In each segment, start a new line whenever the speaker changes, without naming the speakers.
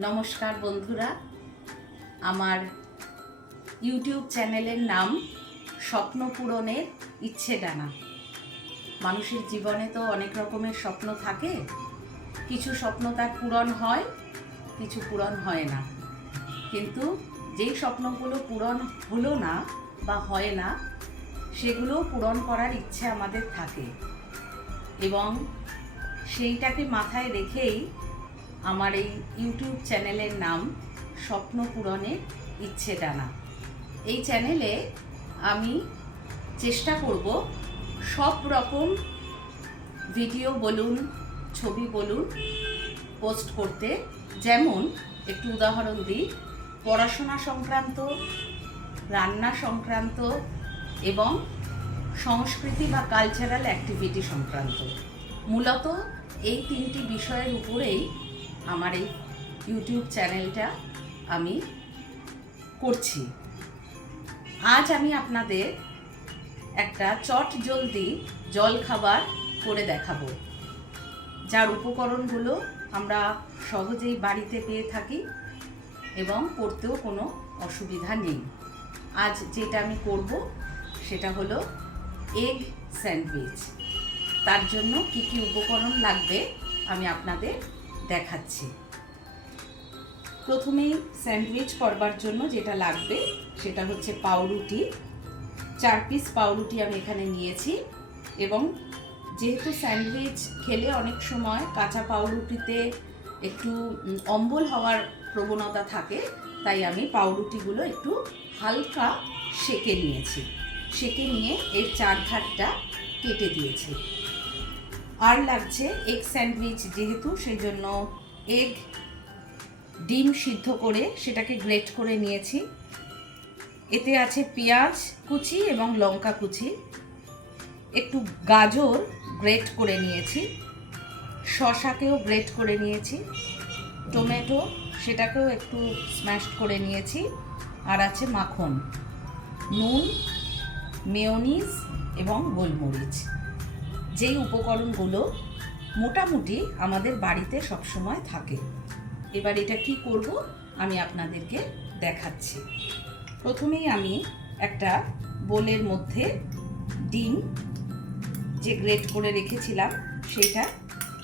নমস্কার বন্ধুরা। আমার ইউটিউব চ্যানেলের নাম স্বপ্ন পূরণের ইচ্ছে ডানা। মানুষের জীবনে তো অনেক রকমের স্বপ্ন থাকে। কিছু স্বপ্ন তার পূরণ হয়, কিছু পূরণ হয় না। কিন্তু যেই স্বপ্নগুলো পূরণ হলো না বা হয় না সেগুলো পূরণ করার ইচ্ছে আমাদের থাকে। এবং সেইটাকে মাথায় রেখেই আমার এই ইউটিউব চ্যানেলের নাম স্বপ্ন পূরণের ইচ্ছে ডানা এই চ্যানেলে আমি চেষ্টা করব সব রকম ভিডিও বলুন, ছবি বলুন, পোস্ট করতে। যেমন একটু উদাহরণ দিই, পড়াশোনা সংক্রান্ত, রান্না সংক্রান্ত এবং সংস্কৃতি বা কালচারাল অ্যাক্টিভিটি সংক্রান্ত। মূলত এই তিনটি বিষয়ের উপরেই আমার এই ইউটিউব চ্যানেলটা আমি করছি। আজ আমি আপনাদের একটা চট জলদি জল খাবার করে দেখাবো। যার উপকরণগুলো আমরা সহজেই বাড়িতে পেয়ে থাকি এবং করতেও কোনো অসুবিধা নেই। আজ যেটা আমি করব সেটা হলো এগ স্যান্ডউইচ তার জন্য কি কি উপকরণ লাগবে আমি আপনাদের দেখাচ্ছি। প্রথমেই স্যান্ডউইচ করবার জন্য যেটা লাগবে সেটা হচ্ছে পাউরুটি। চার পিস পাউরুটি আমি এখানে নিয়েছি এবং যেহেতু স্যান্ডউইচ খেলে অনেক সময় কাঁচা পাউরুটিতে একটু অম্বল হওয়ার প্রবণতা থাকে, তাই আমি পাউরুটিগুলো একটু হালকা সেকে নিয়েছি। সেকে নিয়ে এর চার ধারটা কেটে দিয়েছি। আর লাগছে এগ স্যান্ডউইচ যেহেতু সেই জন্য এগ ডিম সিদ্ধ করে সেটাকে গ্রেট করে নিয়েছি। এতে আছে পেঁয়াজ কুচি এবং লঙ্কা কুচি। একটু গাজর গ্রেট করে নিয়েছি। শশাকেও গ্রেট করে নিয়েছি। টমেটো সেটাকেও একটু স্ম্যাশ করে নিয়েছি। আর আছে মাখন, নুন মেয়োনিজ এবং গোলমরিচ। যেই উপকরণগুলো মোটামুটি আমাদের বাড়িতে সবসময় থাকে। এবার এটা কি করব আমি আপনাদেরকে দেখাচ্ছি। প্রথমেই আমি একটা বোলের মধ্যে ডিম যে গ্রেট করে রেখেছিলাম সেটা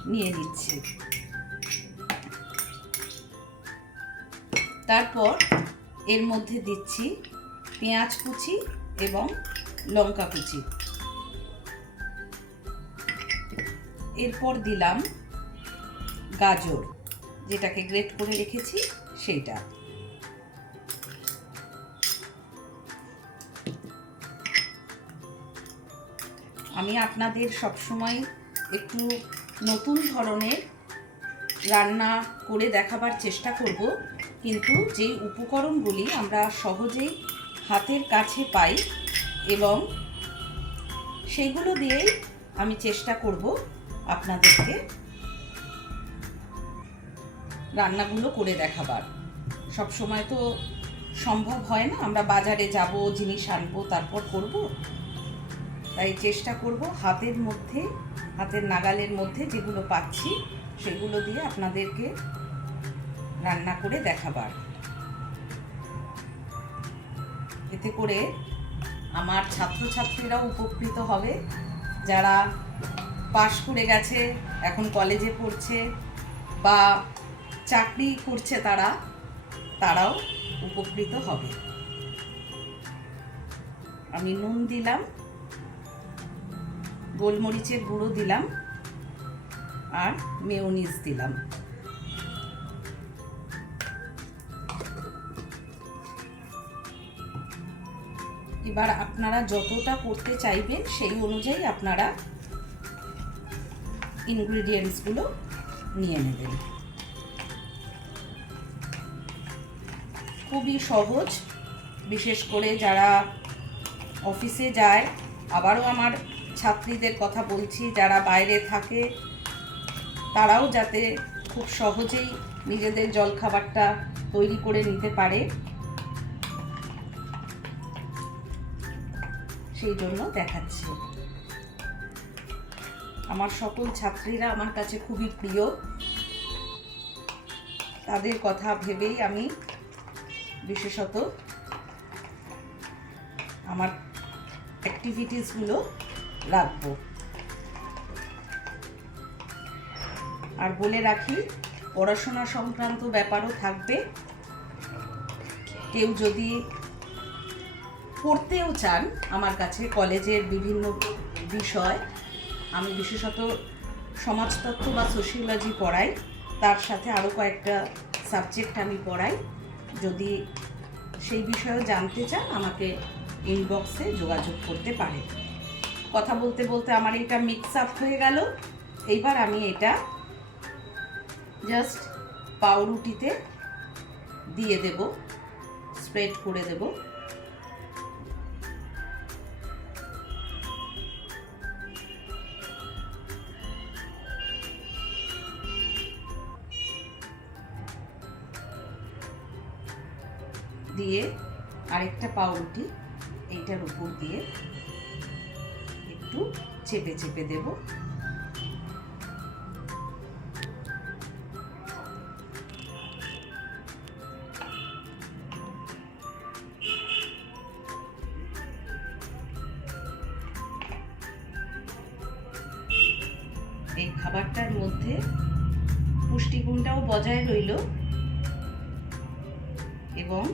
নিয়ে নিচ্ছি। তারপর এর মধ্যে দিচ্ছি পেঁয়াজ কুচি এবং লঙ্কা কুচি। এরপর দিলাম গাজর, যেটাকে গ্রেট করে রেখেছি সেইটা। আমি আপনাদের সবসময় একটু নতুন ধরনের রান্না করে দেখাবার চেষ্টা করব, কিন্তু যে উপকরণগুলি আমরা সহজেই হাতের কাছে পাই এবং সেগুলো দিয়েই আমি চেষ্টা করব আপনাদেরকে রান্নাগুলো করে দেখাবার। সব সময় তো সম্ভব হয় না, আমরা বাজারে যাব, জিনিস আনব, তারপর করব। তাই চেষ্টা করব হাতের মধ্যে, হাতের নাগালের মধ্যে যেগুলো পাচ্ছি, সেগুলো দিয়ে আপনাদেরকে রান্না করে দেখাবার। এতে করে আমার ছাত্রছাত্রীরাও উপকৃত হবে, যারা পাশ করে গেছে, এখন কলেজে পড়ছে বা চাকরি করছে তারা, তারাও উপকৃত হবে। আমি নুন দিলাম, গোলমরিচের গুঁড়ো দিলাম আর মেয়োনিজ দিলাম। এবার আপনারা যতটা করতে চাইবেন সেই অনুযায়ী আপনারা ইনগ্রিডিয়েন্টসগুলো নিয়ে নেবেন। খুবই সহজ, বিশেষ করে যারা অফিসে যায়, আবারও আমার ছাত্রীদের কথা বলছি, যারা বাইরে থাকে, তারাও যাতে খুব সহজেই নিজেদের জলখাবারটা তৈরি করে নিতে পারে। সেই জন্য দেখাচ্ছি। আমার সকল ছাত্রীরা আমার কাছে খুবই প্রিয়। তাদের কথা ভেবেই আমি বিশেষত আমার অ্যাক্টিভিটিসগুলো রাখব। আর বলে রাখি, পড়াশোনা সংক্রান্ত ব্যাপারও থাকবে। কেউ যদি পড়তেও চান আমার কাছে কলেজের বিভিন্ন বিষয় আমি বিশেষত সমাজতত্ত্ব বা সোশিওলজি পড়াই। তার সাথে আরও কয়েকটা সাবজেক্ট আমি পড়াই। যদি সেই বিষয়ে জানতে চান, আমাকে ইনবক্সে যোগাযোগ করতে পারে কথা বলতে বলতে আমার এটা মিক্স আপ হয়ে গেল। এইবার আমি এটা জাস্ট পাউরুটিতে দিয়ে দেব স্প্রেড করে দেব। দিয়ে আরেকটা পাউরুটি এইটার উপর দিয়ে একটু চেপে চেপে দেবো। এই খাবারটার মধ্যে পুষ্টিগুণটাও বজায় রইল এবং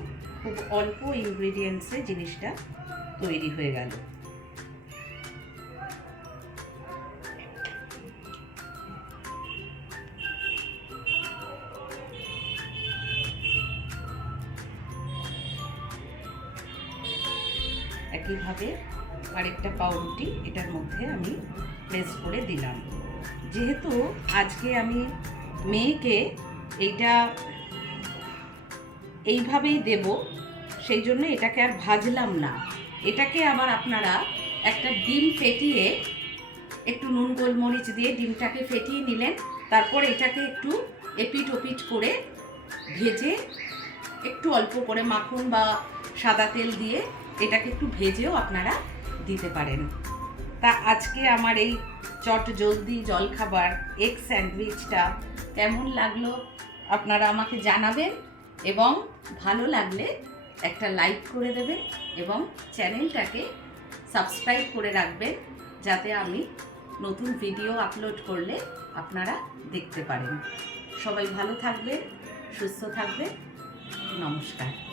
খুব অল্প ইনগ্রিডিয়েন্টসে জিনিসটা তৈরি হয়ে গেল। একইভাবে আরেকটা পাউরুটি এটার মধ্যে আমি প্লেস করে দিলাম। যেহেতু আজকে আমি মেয়েকে এইটা এইভাবেই দেব সেই জন্য এটাকে আর ভাজলাম না। এটাকে আবার আপনারা একটা ডিম ফেটিয়ে একটু নুন, গোলমরিচ দিয়ে ডিমটাকে ফেটিয়ে নিলেন। তারপর এটাকে একটু এপিট ওপিট করে ভেজে একটু অল্প করে মাখন বা সাদা তেল দিয়ে এটাকে একটু ভেজেও আপনারা দিতে পারেন। তা আজকে আমার এই চট জলদি জলখাবার এগ স্যান্ডউইচটা কেমন লাগল আপনারা আমাকে জানাবেন এবং ভালো লাগলে একটা লাইক করে দেবেন এবং চ্যানেলটাকে সাবস্ক্রাইব করে রাখবেন, যাতে আমি নতুন ভিডিও আপলোড করলে আপনারা দেখতে পারেন। সবাই ভালো থাকবেন, সুস্থ থাকবেন। নমস্কার।